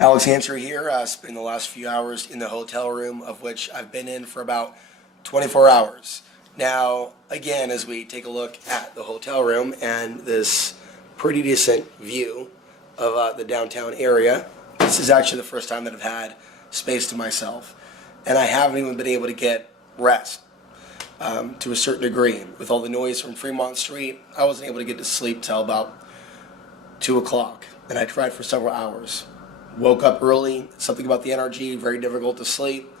Alex Hanser here, spending the last few hours in the hotel room, of which I've been in for about 24 hours. Now, again, as we take a look at the hotel room and this pretty decent view of the downtown area, this is actually the first time that I've had space to myself. And I haven't even been able to get rest to a certain degree. With all the noise from Fremont Street, I wasn't able to get to sleep till about 2 o'clock, and I tried for several hours. Woke up early, something about the energy, very difficult to sleep.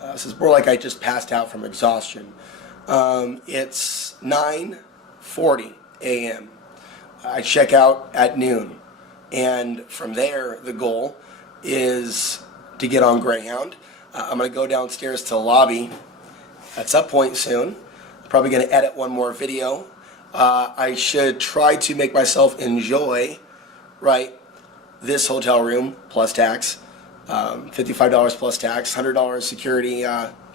So it's more like I just passed out from exhaustion. It's 9:40 a.m. I check out at noon, and from there, the goal is to get on Greyhound. I'm going to go downstairs to the lobby at some point soon. I'm probably going to edit one more video. I should try to make myself enjoy, this hotel room plus tax, $55 plus tax, $100 security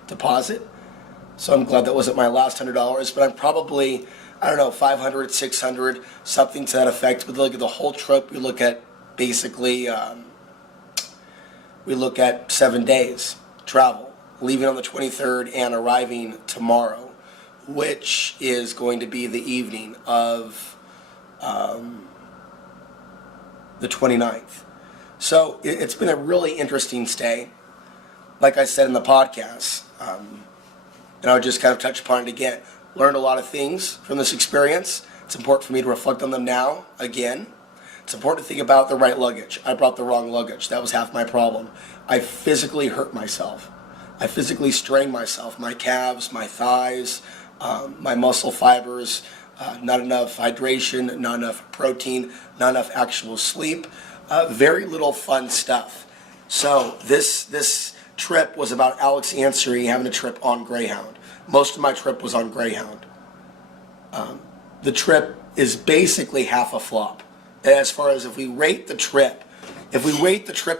deposit. So I'm glad that wasn't my last $100, but I'm probably, I don't know, 500, 600, something to that effect. We look at the whole trip. We look at basically, we look at 7 days travel, leaving on the 23rd and arriving tomorrow, which is going to be the evening of the 29th. So it's been a really interesting stay. Like I said in the podcast, and I'll just kind of touch upon it again. Learned a lot of things from this experience. It's important for me to reflect on them now, again. It's important to think about the right luggage. I brought the wrong luggage. That was half my problem. I physically hurt myself. I physically strained myself. My calves, my thighs, my muscle fibers, not enough hydration, not enough protein, not enough actual sleep, very little fun stuff. So this trip was about Alex Ansary having a trip on Greyhound. Most of my trip was on Greyhound. The trip is basically half a flop. As far as if we rate the trip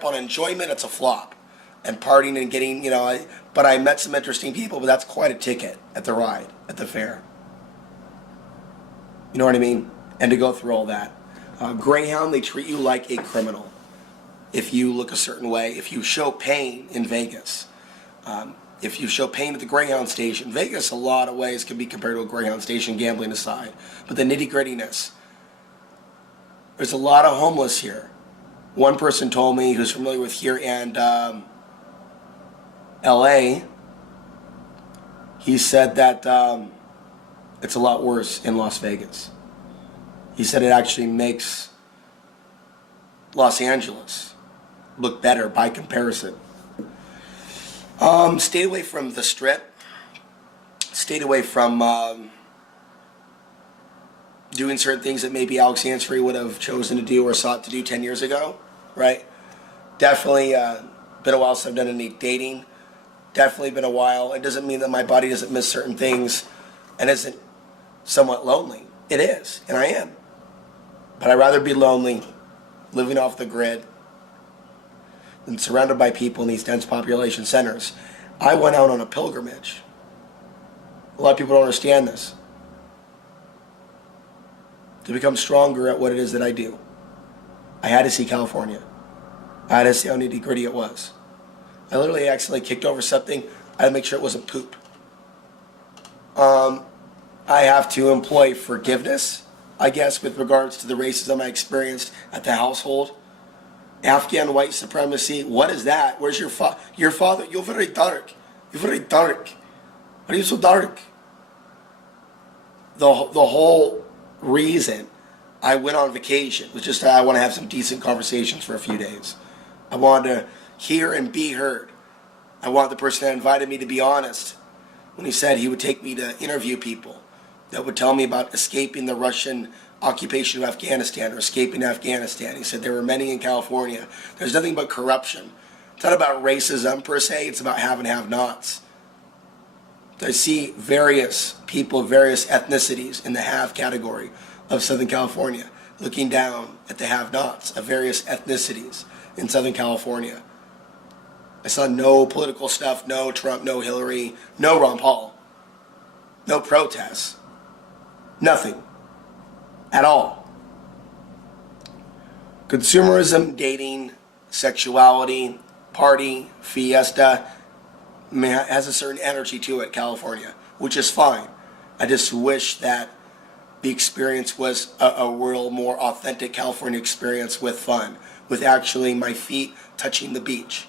on enjoyment, it's a flop. And partying and getting, but I met some interesting people, but that's quite a ticket at the ride, at the fair. You know what I mean? And to go through all that. Greyhound, they treat you like a criminal if you look a certain way. If you show pain in Vegas, if you show pain at the Greyhound station, Vegas a lot of ways can be compared to a Greyhound station, gambling aside. But the nitty-grittiness, there's a lot of homeless here. One person told me, who's familiar with here and LA, he said that it's a lot worse in Las Vegas. He said it actually makes Los Angeles look better by comparison. Stayed away from the Strip. Stayed away from doing certain things that maybe Alex Ansary would have chosen to do or sought to do 10 years ago, right? Definitely been a while since I've done any dating. Definitely been a while. It doesn't mean that my body doesn't miss certain things and isn't somewhat lonely. It is, and I am. But I'd rather be lonely, living off the grid, than surrounded by people in these dense population centers. I went out on a pilgrimage. A lot of people don't understand this. To become stronger at what it is that I do, I had to see California. I had to see how nitty-gritty it was. I literally accidentally kicked over something. I had to make sure it wasn't poop. I have to employ forgiveness, I guess, with regards to the racism I experienced at the household. Afghan white supremacy, what is that? Where's your father? Your father, you're very dark. You're very dark. Why are you so dark? The whole reason I went on vacation was just that I want to have some decent conversations for a few days. I wanted to hear and be heard. I wanted the person that invited me to be honest when he said he would take me to interview people that would tell me about escaping the Russian occupation of Afghanistan or escaping Afghanistan. He said there were many in California. There's nothing but corruption. It's not about racism per se, it's about have and have-nots. I see various people, various ethnicities in the have category of Southern California, looking down at the have-nots of various ethnicities in Southern California. I saw no political stuff, no Trump, no Hillary, no Ron Paul, no protests, nothing at all. Consumerism, dating, sexuality, party, fiesta, has a certain energy to it, California, which is fine. I just wish that the experience was a real more authentic California experience with fun, with actually my feet touching the beach.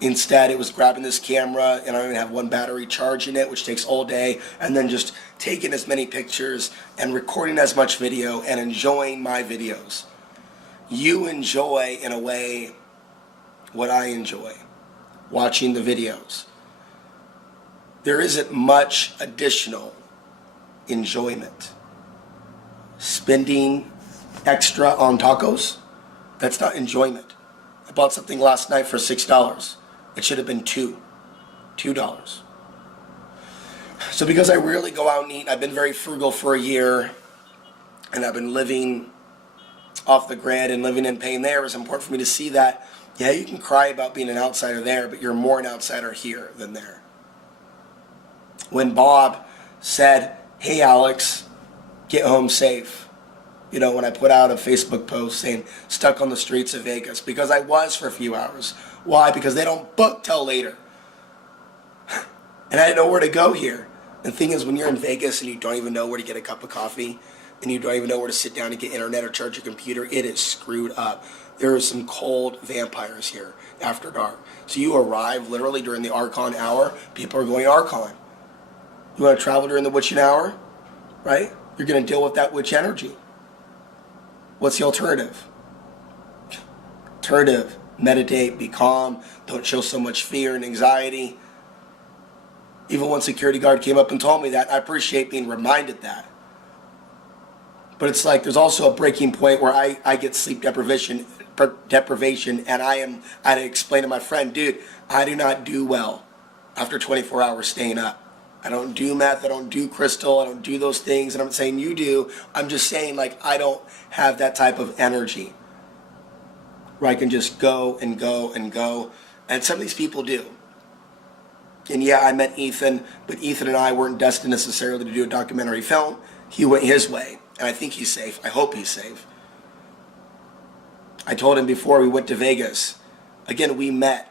Instead, it was grabbing this camera, and I only have one battery charging it, which takes all day, and then just taking as many pictures and recording as much video and enjoying my videos. You enjoy, in a way, what I enjoy, watching the videos. There isn't much additional enjoyment. Spending extra on tacos, that's not enjoyment. I bought something last night for $6. It should have been $2. So because I rarely go out and eat, I've been very frugal for a year, and I've been living off the grid and living in pain there. It's important for me to see that, yeah, you can cry about being an outsider there, but you're more an outsider here than there. When Bob said, hey Alex, get home safe, when I put out a Facebook post saying stuck on the streets of Vegas, because I was for a few hours. Why? Because they don't book till later. And I didn't know where to go here. The thing is, when you're in Vegas and you don't even know where to get a cup of coffee, and you don't even know where to sit down and get internet or charge your computer, it is screwed up. There are some cold vampires here after dark. So you arrive literally during the Archon hour, people are going Archon. You want to travel during the witching hour, right? You're going to deal with that witch energy. What's the alternative? Meditate, be calm, don't show so much fear and anxiety. Even one security guard came up and told me that. I appreciate being reminded that. But it's like there's also a breaking point where I get sleep deprivation, and I had to explain to my friend, dude, I do not do well after 24 hours staying up. I don't do meth, I don't do crystal, I don't do those things, and I'm not saying you do. I'm just saying, I don't have that type of energy where I can just go and go and go. And some of these people do. And yeah, I met Ethan, but Ethan and I weren't destined necessarily to do a documentary film. He went his way, and I think he's safe. I hope he's safe. I told him before we went to Vegas. Again, we met.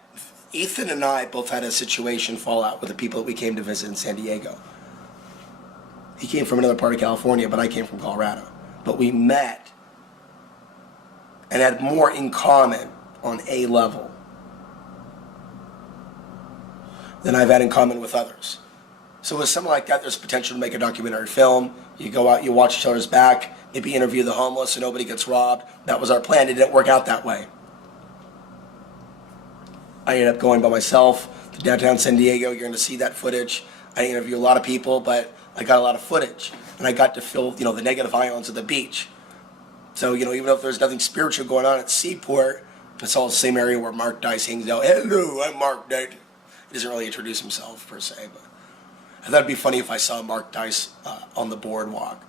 Ethan and I both had a situation fall out with the people that we came to visit in San Diego. He came from another part of California, but I came from Colorado. But we met and had more in common on a level than I've had in common with others. So with something like that, there's potential to make a documentary film. You go out, you watch each other's back, maybe interview the homeless so nobody gets robbed. That was our plan. It didn't work out that way. I ended up going by myself to downtown San Diego. You're going to see that footage. I interviewed a lot of people, but I got a lot of footage. And I got to feel, the negative ions of the beach. So, even if there's nothing spiritual going on at Seaport, it's all the same area where Mark Dice hangs out. Hello, I'm Mark Dice. He doesn't really introduce himself, per se, but I thought it'd be funny if I saw Mark Dice on the boardwalk.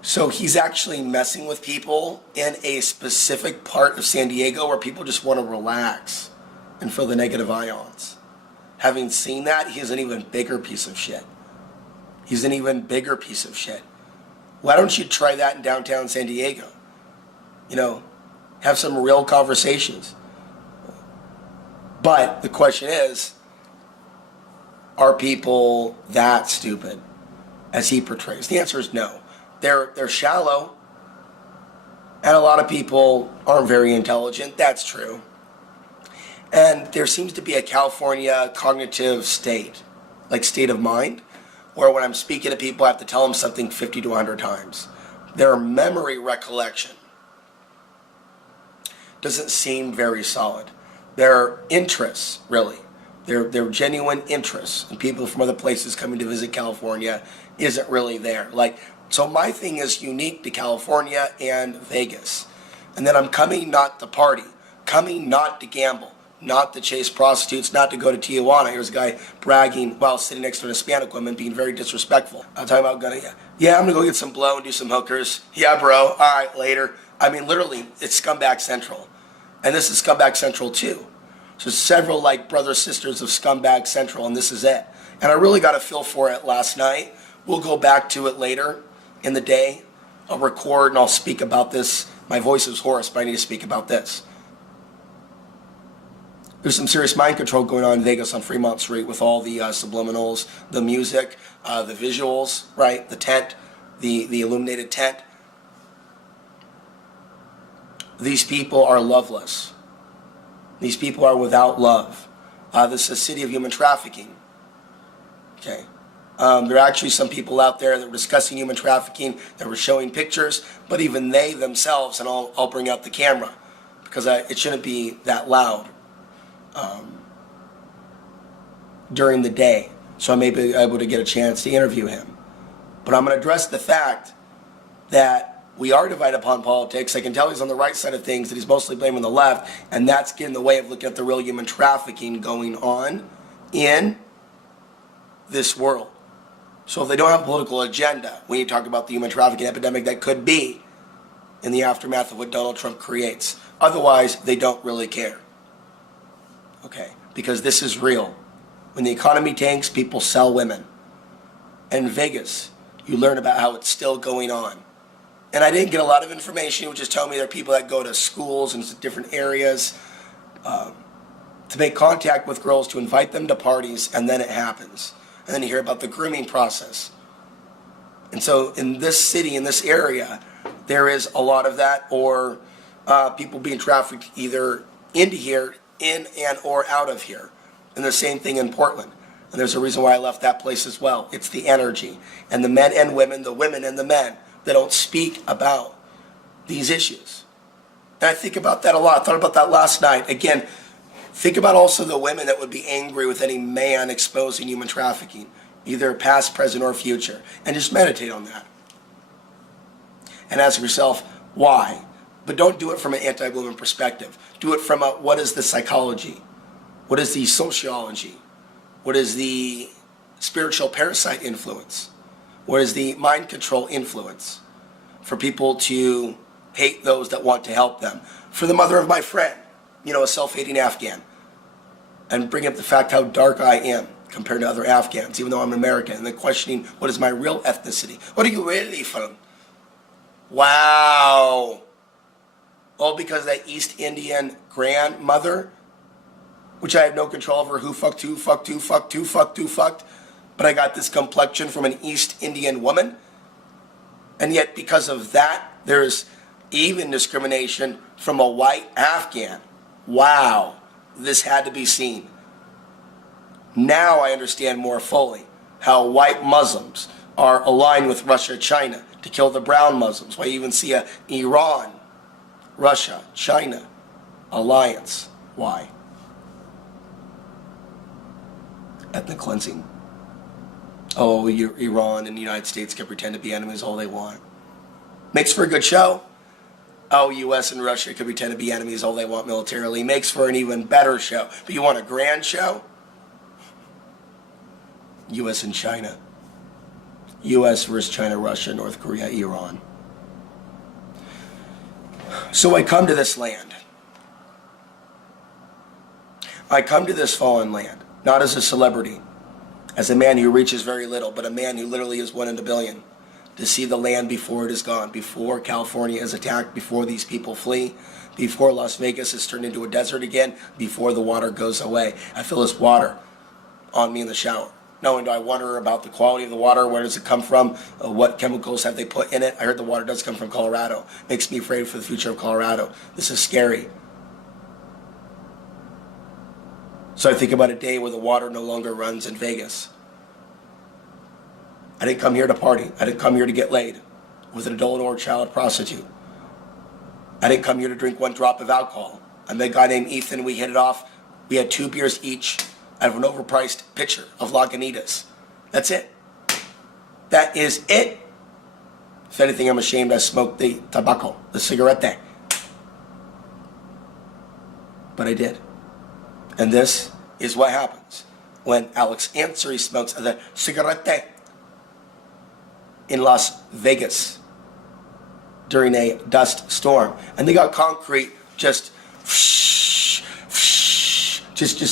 So he's actually messing with people in a specific part of San Diego where people just want to relax and feel the negative ions. Having seen that, he's an even bigger piece of shit. Why don't you try that in downtown San Diego? Have some real conversations. But the question is, are people that stupid as he portrays? The answer is no. They're shallow, and a lot of people aren't very intelligent. That's true. And there seems to be a California cognitive state of mind, where when I'm speaking to people, I have to tell them something 50 to 100 times. Their memory recollection doesn't seem very solid. Their interests, really, their genuine interests, and people from other places coming to visit California isn't really there. So my thing is unique to California and Vegas. And then I'm coming not to party, coming not to gamble, not to chase prostitutes, not to go to Tijuana. Here's a guy bragging while sitting next to an Hispanic woman, being very disrespectful. I'm talking about I'm gonna go get some blow and do some hookers. Yeah, bro, all right, later. Literally, it's Scumbag Central. And this is Scumbag Central too. So several brothers, sisters of Scumbag Central, and this is it. And I really got a feel for it last night. We'll go back to it later in the day. I'll record and I'll speak about this My voice is hoarse, but I need to speak about this. There's some serious mind control going on in Vegas on Fremont Street with all the subliminals, the music, the visuals, right? The tent, the illuminated tent. These people are loveless. These people are without love. This is a city of human trafficking. Okay. There are actually some people out there that were discussing human trafficking, that were showing pictures, but even they themselves, and I'll bring out the camera because it shouldn't be that loud during the day, so I may be able to get a chance to interview him. But I'm going to address the fact that we are divided upon politics. I can tell he's on the right side of things, that he's mostly blaming the left, and that's getting in the way of looking at the real human trafficking going on in this world. So if they don't have a political agenda, we need to talk about the human trafficking epidemic that could be in the aftermath of what Donald Trump creates. Otherwise, they don't really care. Okay, because this is real. When the economy tanks, people sell women. And in Vegas, you learn about how it's still going on. And I didn't get a lot of information. It would just tell me there are people that go to schools and different areas to make contact with girls, to invite them to parties, and then it happens. And then you hear about the grooming process. And so in this city, in this area, there is a lot of that, or people being trafficked either into here, in and or out of here. And the same thing in Portland. And there's a reason why I left that place as well. It's the energy. And the men and women, the women and the men, that don't speak about these issues. And I think about that a lot. I thought about that last night. Again, think about also the women that would be angry with any man exposing human trafficking, either past, present, or future. And just meditate on that. And ask yourself, why? But don't do it from an anti-woman perspective. Do it from a, what is the psychology? What is the sociology? What is the spiritual parasite influence? What is the mind control influence for people to hate those that want to help them? For the mother of my friend, a self-hating Afghan, and bring up the fact how dark I am compared to other Afghans, even though I'm American, and then questioning what is my real ethnicity. What are you really from? Wow. All because that East Indian grandmother, which I have no control over who fucked who, fucked who, fucked who, fucked who, fucked. But I got this complexion from an East Indian woman. And yet because of that, there's even discrimination from a white Afghan. Wow, this had to be seen. Now I understand more fully how white Muslims are aligned with Russia, China to kill the brown Muslims. Why you even see a Iran, Russia, China alliance. Why? Ethnic cleansing. Oh, Iran and the United States can pretend to be enemies all they want. Makes for a good show. Oh, US and Russia can pretend to be enemies all they want militarily. Makes for an even better show. But you want a grand show? US and China. US versus China, Russia, North Korea, Iran. So I come to this land. I come to this fallen land, not as a celebrity, as a man who reaches very little, but a man who literally is 1 in a billion, to see the land before it is gone, before California is attacked, before these people flee, before Las Vegas is turned into a desert again, before the water goes away. I feel this water on me in the shower. Not only do I wonder about the quality of the water, where does it come from, what chemicals have they put in it. I heard the water does come from Colorado. Makes me afraid for the future of Colorado. This is scary. So I think about a day where the water no longer runs in Vegas. I didn't come here to party. I didn't come here to get laid with an adult or child prostitute. I didn't come here to drink 1 drop of alcohol. I met a guy named Ethan. We hit it off. We had 2 beers each out of an overpriced pitcher of Lagunitas. That's it. That is it. If anything, I'm ashamed I smoked the tobacco, the cigarette. But I did. And this is what happens when Alex Ansary smokes the cigarette in Las Vegas during a dust storm. And they got concrete just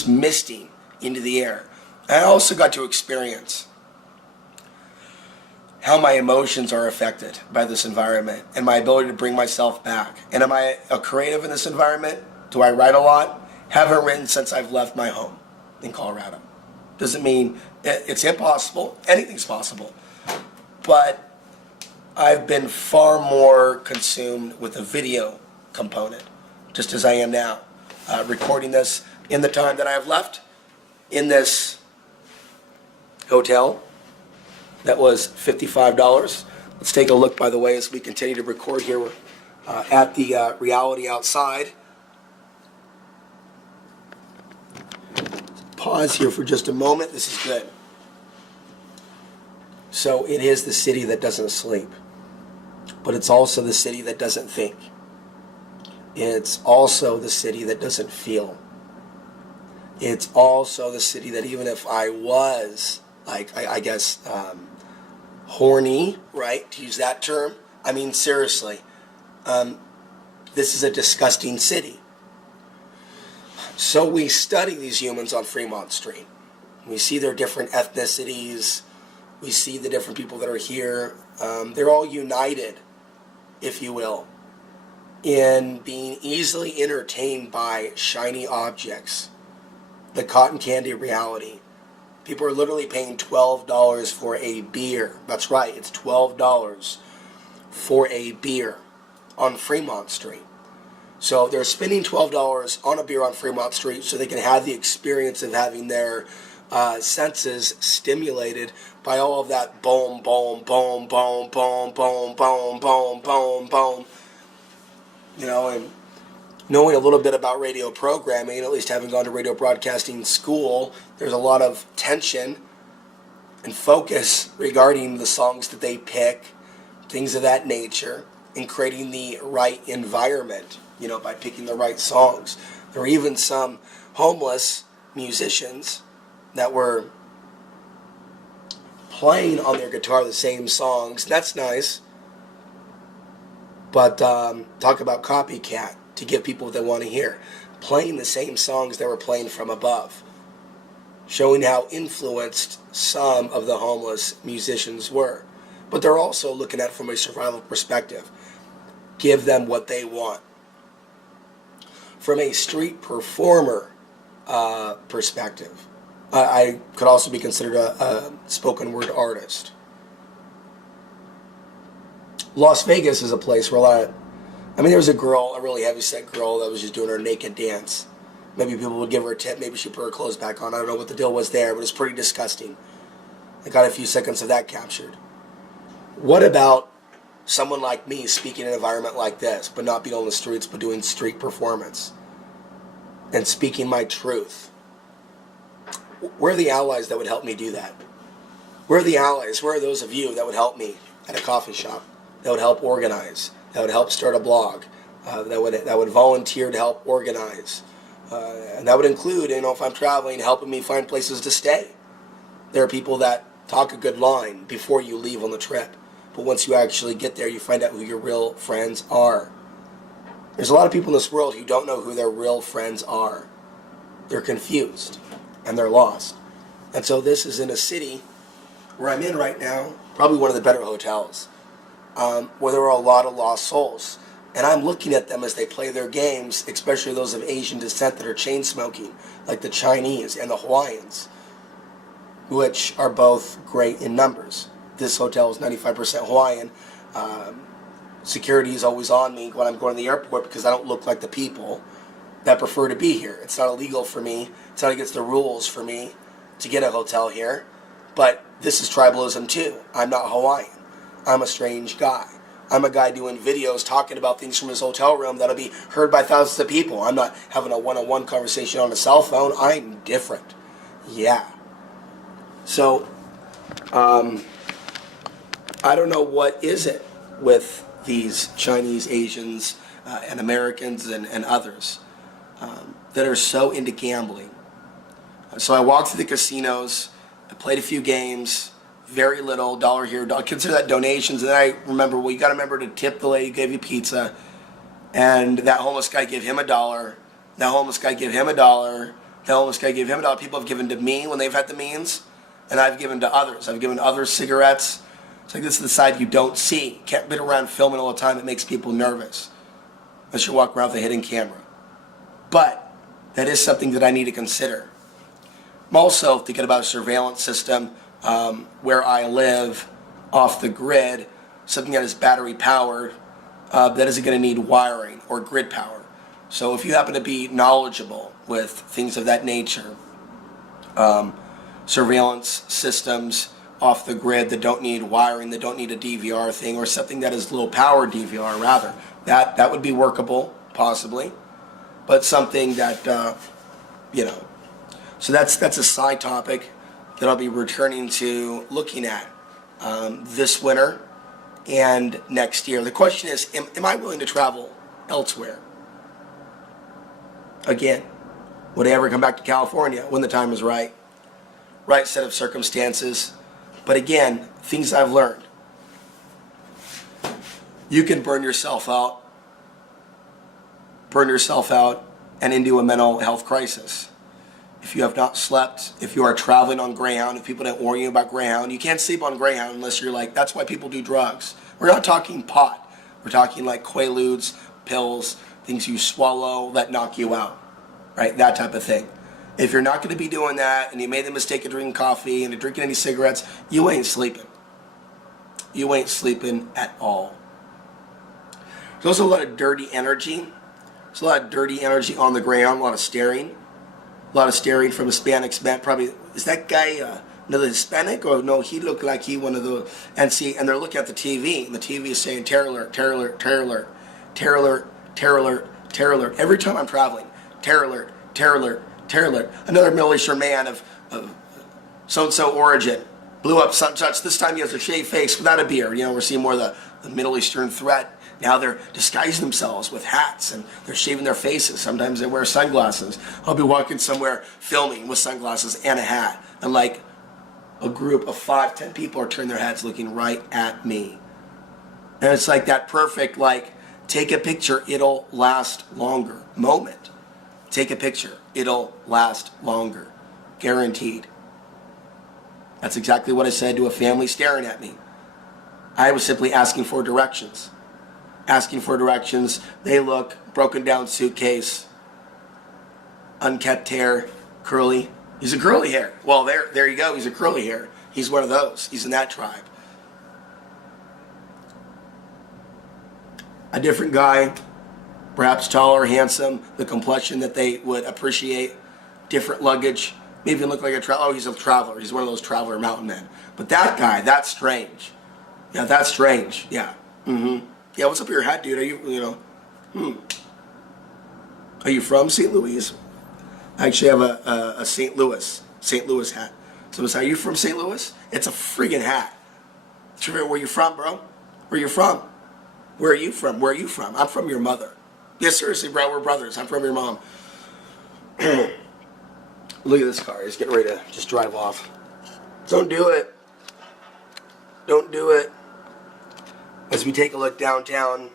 misting into the air. And I also got to experience how my emotions are affected by this environment and my ability to bring myself back. And am I a creative in this environment? Do I write a lot? Haven't written since I've left my home in Colorado. Doesn't mean it's impossible. Anything's possible. But I've been far more consumed with the video component, just as I am now, recording this in the time that I have left in this hotel that was $55. Let's take a look, by the way, as we continue to record here at the reality outside. Pause here for just a moment. This is good. So it is the city that doesn't sleep, but it's also the city that doesn't think. It's also the city that doesn't feel. It's also the city that even if I was, like, I guess, horny, right, to use that term, I mean, seriously, this is a disgusting city. So we study these humans on Fremont Street. We see their different ethnicities. We see the different people that are here. They're all united, if you will, in being easily entertained by shiny objects, the cotton candy reality. People are literally paying $12 for a beer. That's right, it's $12 for a beer on Fremont Street. So they're spending $12 on a beer on Fremont Street so they can have the experience of having their senses stimulated by all of that boom, boom, boom, boom, boom, boom, boom, boom, boom, boom. You know, and knowing a little bit about radio programming, at least having gone to radio broadcasting school, there's a lot of tension and focus regarding the songs that they pick, things of that nature, and creating the right environment, you know, by picking the right songs. There were even some homeless musicians that were playing on their guitar the same songs. That's nice. But talk about copycat to give people what they want to hear. Playing the same songs they were playing from above. Showing how influenced some of the homeless musicians were. But they're also looking at it from a survival perspective. Give them what they want. From a street performer perspective, I could also be considered a spoken word artist. Las Vegas is a place where there was a girl, a really heavy-set girl that was just doing her naked dance. Maybe people would give her a tip, maybe she'd put her clothes back on. I don't know what the deal was there, but it's pretty disgusting. I got a few seconds of that captured. What about someone like me speaking in an environment like this, but not being on the streets, but doing street performance and speaking my truth? Where are the allies that would help me do that? Where are the allies? Where are those of you that would help me at a coffee shop, that would help organize, that would help start a blog, that would volunteer to help organize? And that would include, if I'm traveling, helping me find places to stay. There are people that talk a good line before you leave on the trip. But once you actually get there, you find out who your real friends are. There's a lot of people in this world who don't know who their real friends are. They're confused and they're lost. And so this is in a city where I'm in right now, probably one of the better hotels, where there are a lot of lost souls. And I'm looking at them as they play their games, especially those of Asian descent that are chain smoking, like the Chinese and the Hawaiians, which are both great in numbers. This hotel is 95% Hawaiian. Security is always on me when I'm going to the airport because I don't look like the people that prefer to be here. It's not illegal for me. It's not against the rules for me to get a hotel here. But this is tribalism too. I'm not Hawaiian. I'm a strange guy. I'm a guy doing videos talking about things from his hotel room that'll be heard by thousands of people. I'm not having a one-on-one conversation on a cell phone. I'm different. Yeah. So, I don't know what is it with these Chinese, Asians, and Americans and others that are so into gambling. So I walked through the casinos, I played a few games, very little, dollar here, consider that donations, and then I remember, well, you got to remember to tip the lady who gave you pizza, and that homeless guy gave him $1, that homeless guy gave him $1, that homeless guy gave him $1. People have given to me when they've had the means, and I've given to others. I've given others cigarettes. It's like this is the side you don't see. Can't be around filming all the time. It makes people nervous. Unless you walk around with a hidden camera. But that is something that I need to consider. I'm also thinking about a surveillance system where I live off the grid, something that is battery powered, that isn't going to need wiring or grid power. So if you happen to be knowledgeable with things of that nature, surveillance systems off the grid that don't need wiring, that don't need a DVR thing, or something that is low power DVR rather, that would be workable, possibly. But something that, so that's a side topic that I'll be returning to looking at this winter and next year. The question is, am I willing to travel elsewhere? Again, would I ever come back to California when the time is right? Right set of circumstances. But again, things I've learned. You can burn yourself out and into a mental health crisis. If you have not slept, if you are traveling on Greyhound, if people don't warn you about Greyhound, you can't sleep on Greyhound unless you're like, that's why people do drugs. We're not talking pot. We're talking like Quaaludes, pills, things you swallow that knock you out, right? That type of thing. If you're not going to be doing that and you made the mistake of drinking coffee and you're drinking any cigarettes, you ain't sleeping. You ain't sleeping at all. There's also a lot of dirty energy. There's a lot of dirty energy on the ground, a lot of staring. A lot of staring from Hispanics, man. Probably, is that guy another Hispanic? Or no, he looked like he one of the, and they're looking at the TV, and the TV is saying terror alert, terror alert, terror alert, terror alert, terror alert, terror alert. Every time I'm traveling, terror alert, terror alert, terror alert. Another Middle Eastern man of so-and-so origin blew up such. This time he has a shaved face without a beard. We're seeing more of the Middle Eastern threat. Now they're disguising themselves with hats and they're shaving their faces. Sometimes they wear sunglasses. I'll be walking somewhere filming with sunglasses and a hat. And like a group of 5-10 people are turning their heads looking right at me. And it's like that perfect, like, take a picture, it'll last longer moment. Take a picture, it'll last longer. Guaranteed. That's exactly what I said to a family staring at me. I was simply asking for directions. They look, broken down suitcase, unkept hair, curly. He's a curly hair. Well, there you go. He's a curly hair. He's one of those. He's in that tribe. A different guy, perhaps taller, handsome, the complexion that they would appreciate, different luggage, maybe even look like a traveler. Oh, he's a traveler. He's one of those traveler mountain men. But that guy, that's strange. Yeah, that's strange. Yeah. Mm-hmm. Yeah, what's up with your hat, dude? Are you, Are you from St. Louis? I actually have a St. Louis hat. So are you from St. Louis? It's a friggin' hat. Where you from, bro? Where you from? Where are you from? Where are you from? I'm from your mother. Yeah, seriously, bro, we're brothers. I'm from your mom. Look at this car. He's getting ready to just drive off. Don't do it. Don't do it. As we take a look downtown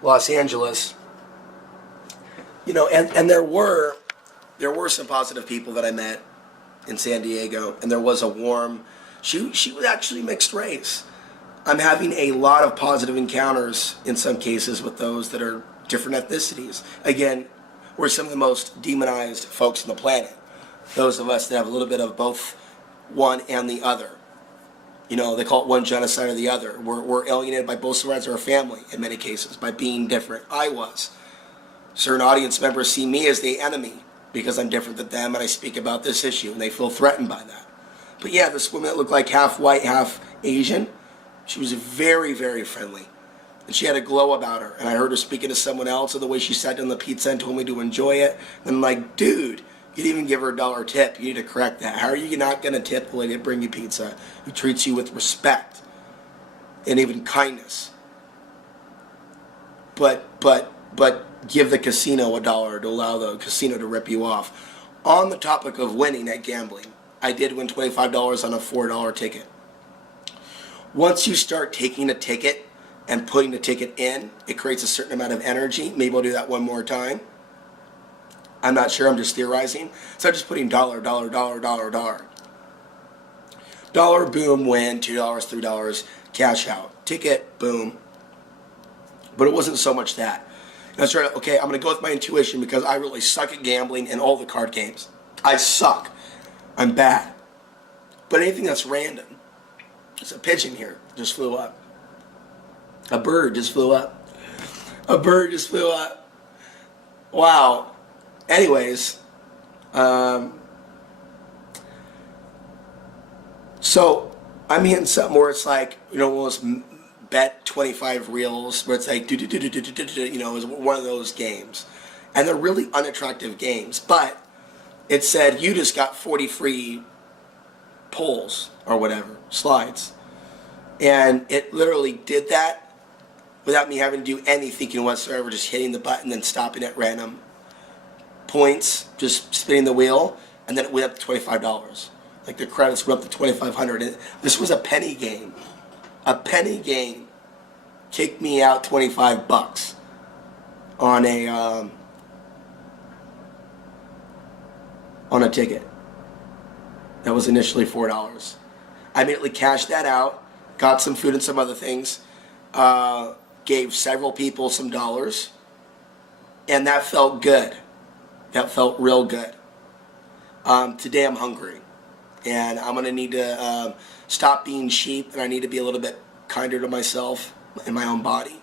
Los Angeles, and there were some positive people that I met in San Diego, and there was a warm, she was actually mixed race. I'm having a lot of positive encounters in some cases with those that are different ethnicities. Again, we're some of the most demonized folks on the planet. Those of us that have a little bit of both one and the other. They call it one genocide or the other. We're alienated by both sides of our family in many cases by being different. I was. Certain audience members see me as the enemy because I'm different than them and I speak about this issue and they feel threatened by that. But yeah, this woman that looked like half white, half Asian, she was very, very friendly. And she had a glow about her. And I heard her speaking to someone else and the way she sat down the pizza and told me to enjoy it. And I'm like, dude, you didn't even give her $1 tip. You need to correct that. How are you not going to tip the lady that bring you pizza who treats you with respect and even kindness? But give the casino $1 to allow the casino to rip you off. On the topic of winning at gambling, I did win $25 on a $4 ticket. Once you start taking a ticket and putting the ticket in, it creates a certain amount of energy. Maybe I'll do that one more time. I'm not sure, I'm just theorizing. So I'm just putting $. Dollar, boom, win. $2, $3, cash out. Ticket, boom. But it wasn't so much that. And I started, okay, I'm going to go with my intuition because I really suck at gambling and all the card games. I suck. I'm bad. But anything that's random. There's a pigeon here. Just flew up. A bird just flew up. A bird just flew up. Wow. Anyways, so I'm hitting something where it's like, almost bet 25 reels, where it's like, it's one of those games. And they're really unattractive games, but it said you just got 40 free pulls or whatever, slides. And it literally did that without me having to do any thinking whatsoever, just hitting the button and stopping at random points, just spinning the wheel, and then it went up to $25. Like the credits went up to $2,500. This was a penny game. A penny game kicked me out $25 on a ticket that was initially $4. I immediately cashed that out, got some food and some other things, gave several people some dollars, and that felt good. That felt real good. Today I'm hungry, and I'm going to need to stop being cheap, and I need to be a little bit kinder to myself and my own body,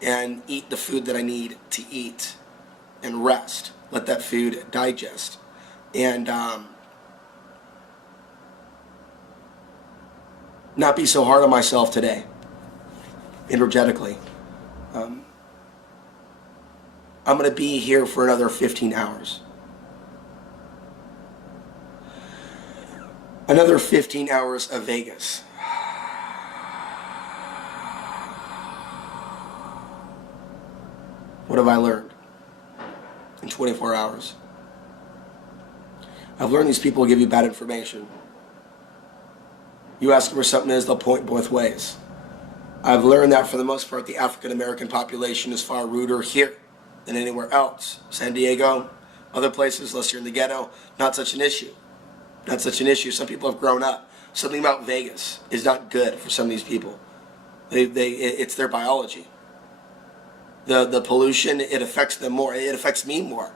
and eat the food that I need to eat, and rest. Let that food digest. And not be so hard on myself today, energetically. I'm going to be here for another 15 hours. Another 15 hours of Vegas. What have I learned in 24 hours? I've learned these people give you bad information. You ask them where something is, they'll point both ways. I've learned that for the most part, the African American population is far ruder here than anywhere else. San Diego, other places, unless you're in the ghetto, not such an issue. Not such an issue. Some people have grown up. Something about Vegas is not good for some of these people. It's their biology. The pollution, it affects them more. It affects me more.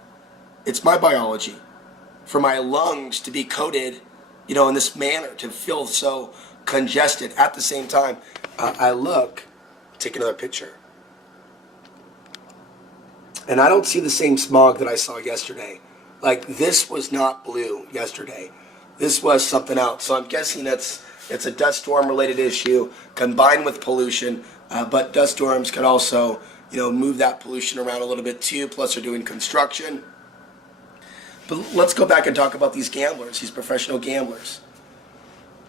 It's my biology. For my lungs to be coated, in this manner, to feel so congested. At the same time, take another picture, and I don't see the same smog that I saw yesterday. Like, this was not blue yesterday. This was something else. So I'm guessing it's a dust storm related issue combined with pollution, but dust storms could also, move that pollution around a little bit too. Plus they're doing construction. But let's go back and talk about these gamblers, these professional gamblers.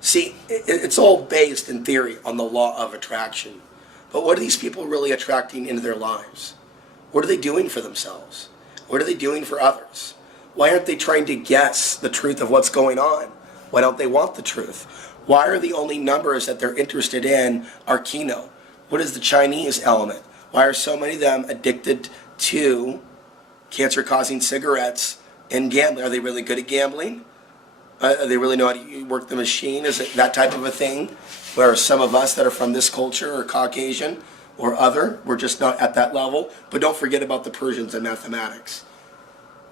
See, it's all based in theory on the law of attraction. But what are these people really attracting into their lives? What are they doing for themselves? What are they doing for others? Why aren't they trying to guess the truth of what's going on? Why don't they want the truth? Why are the only numbers that they're interested in are Keno? What is the Chinese element? Why are so many of them addicted to cancer-causing cigarettes and gambling? Are they really good at gambling? Do they really know how to work the machine? Is it that type of a thing? Where some of us that are from this culture or Caucasian or other, we're just not at that level. But don't forget about the Persians and mathematics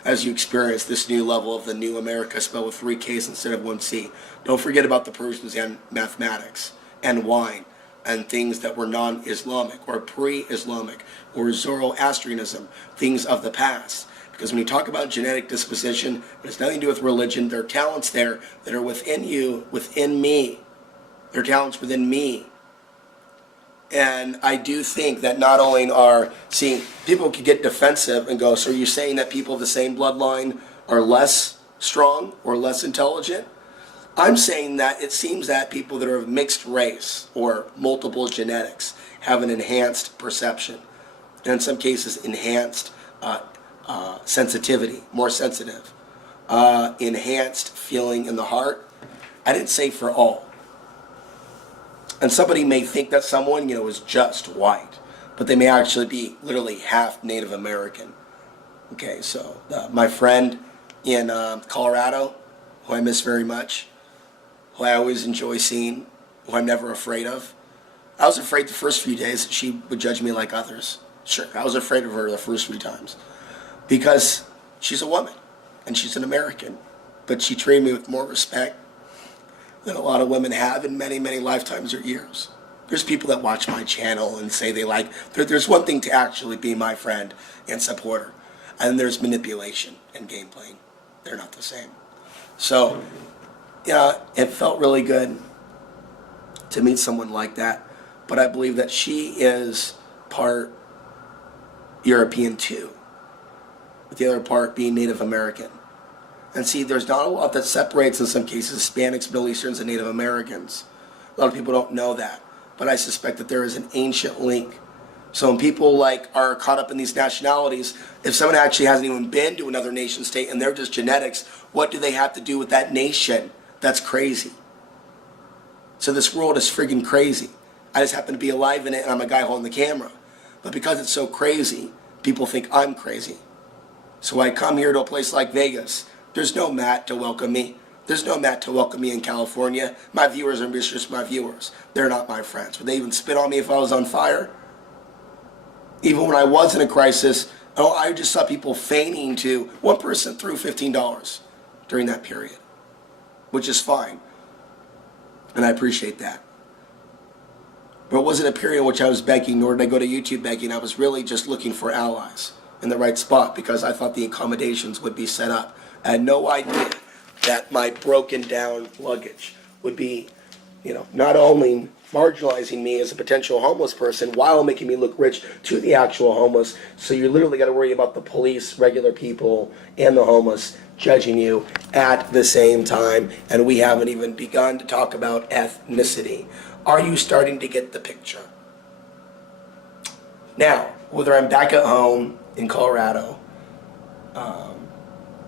as you experience this new level of the new America spelled with 3 Ks instead of 1 C. Don't forget about the Persians and mathematics and wine and things that were non-Islamic or pre-Islamic or Zoroastrianism, things of the past. Because when you talk about genetic disposition, it has nothing to do with religion. There are talents there that are within you, within me. There are talents within me. And I do think that not only people could get defensive and go, so are you saying that people of the same bloodline are less strong or less intelligent? I'm saying that it seems that people that are of mixed race or multiple genetics have an enhanced perception. And in some cases, enhanced sensitivity, more sensitive, enhanced feeling in the heart. I didn't say for all. And somebody may think that someone, is just white, but they may actually be literally half Native American. Okay, so my friend in Colorado, who I miss very much, who I always enjoy seeing, who I'm never afraid of. I was afraid the first few days that she would judge me like others. Sure, I was afraid of her the first few times because she's a woman and she's an American, but she treated me with more respect than a lot of women have in many, many lifetimes or years. There's people that watch my channel and say they like, there's one thing to actually be my friend and supporter, and there's manipulation and game playing. They're not the same. So, yeah, it felt really good to meet someone like that, but I believe that she is part European too, with the other part being Native American. And see, there's not a lot that separates, in some cases, Hispanics, Middle Easterns, and Native Americans. A lot of people don't know that, but I suspect that there is an ancient link. So when people are caught up in these nationalities, if someone actually hasn't even been to another nation state and they're just genetics, what do they have to do with that nation? That's crazy. So this world is friggin' crazy. I just happen to be alive in it and I'm a guy holding the camera. But because it's so crazy, people think I'm crazy. So I come here to a place like Vegas. There's no Matt to welcome me. There's no Matt to welcome me in California. My viewers are just my viewers. They're not my friends. Would they even spit on me if I was on fire? Even when I was in a crisis, I just saw people feigning to. One person threw $15 during that period, which is fine. And I appreciate that. But it wasn't a period in which I was begging, nor did I go to YouTube begging. I was really just looking for allies in the right spot because I thought the accommodations would be set up. I had no idea that my broken down luggage would be, not only marginalizing me as a potential homeless person while making me look rich to the actual homeless. So you literally got to worry about the police, regular people, and the homeless judging you at the same time. And we haven't even begun to talk about ethnicity. Are you starting to get the picture? Now, whether I'm back at home in Colorado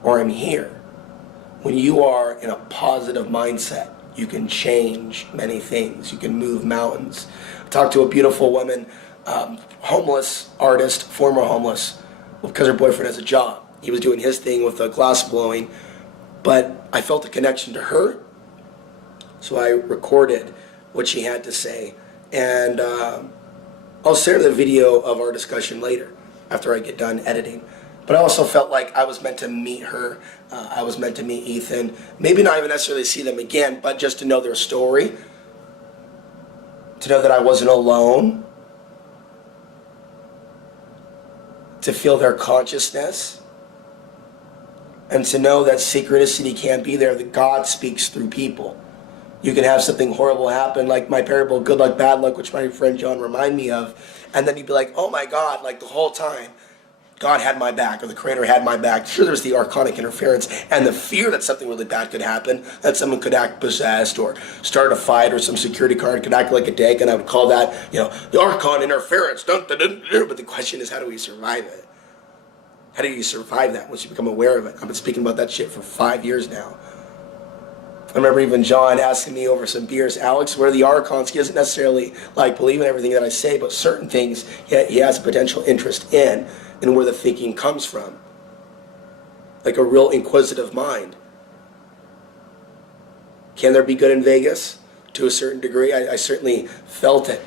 or I'm here, when you are in a positive mindset, you can change many things. You can move mountains. I talked to a beautiful woman, homeless artist, former homeless, because her boyfriend has a job. He was doing his thing with the glass blowing, but I felt a connection to her, so I recorded what she had to say, and I'll share the video of our discussion later after I get done editing. But I also felt like I was meant to meet her. I was meant to meet Ethan. Maybe not even necessarily see them again, but just to know their story. To know that I wasn't alone. To feel their consciousness. And to know that synchronicity can be there, that God speaks through people. You can have something horrible happen, like my parable, Good Luck, Bad Luck, which my friend John reminded me of. And then you'd be like, oh my God, like the whole time, God had my back, or the Creator had my back. Sure, there's the archonic interference and the fear that something really bad could happen, that someone could act possessed or start a fight, or some security guard could act like a dick, and I would call that, the archon interference. Dun, dun, dun, dun. But the question is, how do we survive it? How do you survive that once you become aware of it? I've been speaking about that shit for 5 years now. I remember even John asking me over some beers, Alex, what are the archons? He doesn't necessarily believe in everything that I say, but certain things he has a potential interest in, and where the thinking comes from. Like a real inquisitive mind. Can there be good in Vegas? To a certain degree, I certainly felt it.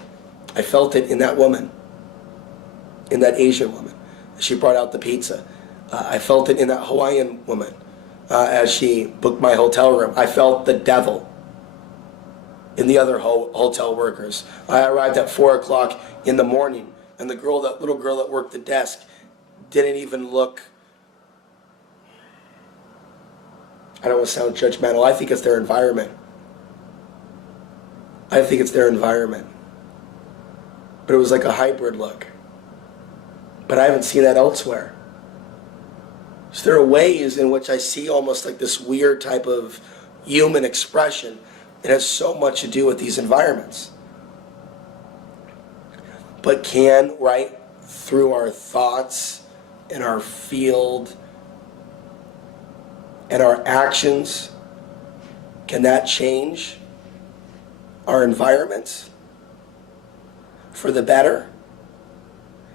I felt it in that woman, in that Asian woman. She brought out the pizza. I felt it in that Hawaiian woman as she booked my hotel room. I felt the devil in the other hotel workers. I arrived at 4 o'clock in the morning, and the little girl that worked the desk didn't even look, I don't want to sound judgmental, I think it's their environment. I think it's their environment. But it was like a hybrid look. But I haven't seen that elsewhere. So there are ways in which I see almost like this weird type of human expression. It has so much to do with these environments. But can, right through our thoughts and our field and our actions, can that change our environments for the better?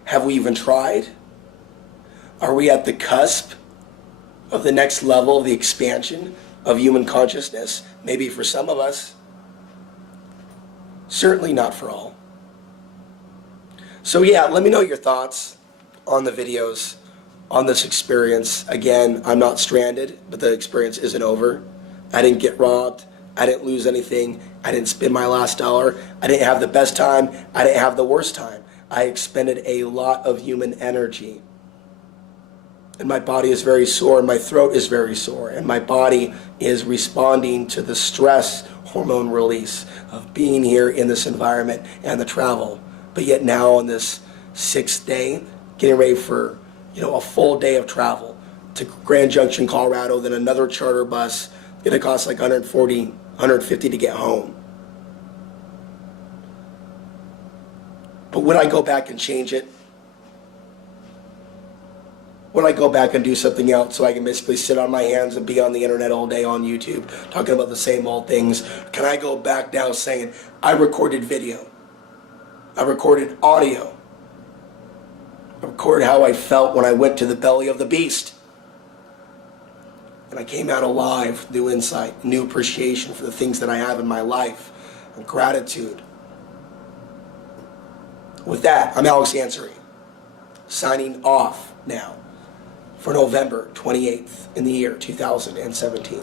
Have we even tried? Are we at the cusp of the next level of the expansion of human consciousness, maybe for some of us, certainly not for all. So yeah, let me know your thoughts on the videos, on this experience. Again, I'm not stranded, but the experience isn't over. I didn't get robbed. I didn't lose anything. I didn't spend my last dollar. I didn't have the best time. I didn't have the worst time. I expended a lot of human energy. And my body is very sore, and my throat is very sore, and my body is responding to the stress hormone release of being here in this environment and the travel. But yet now on this 6th day, getting ready for a full day of travel to Grand Junction, Colorado, then another charter bus. It's gonna cost like $140, $150 to get home. But would I go back and change it? Would I go back and do something else so I can basically sit on my hands and be on the internet all day on YouTube talking about the same old things? Can I go back now saying, I recorded video, I recorded audio, I recorded how I felt when I went to the belly of the beast, and I came out alive, new insight, new appreciation for the things that I have in my life, and gratitude. With that, I'm Alex Ansari, signing off now for November 28th in the year 2017.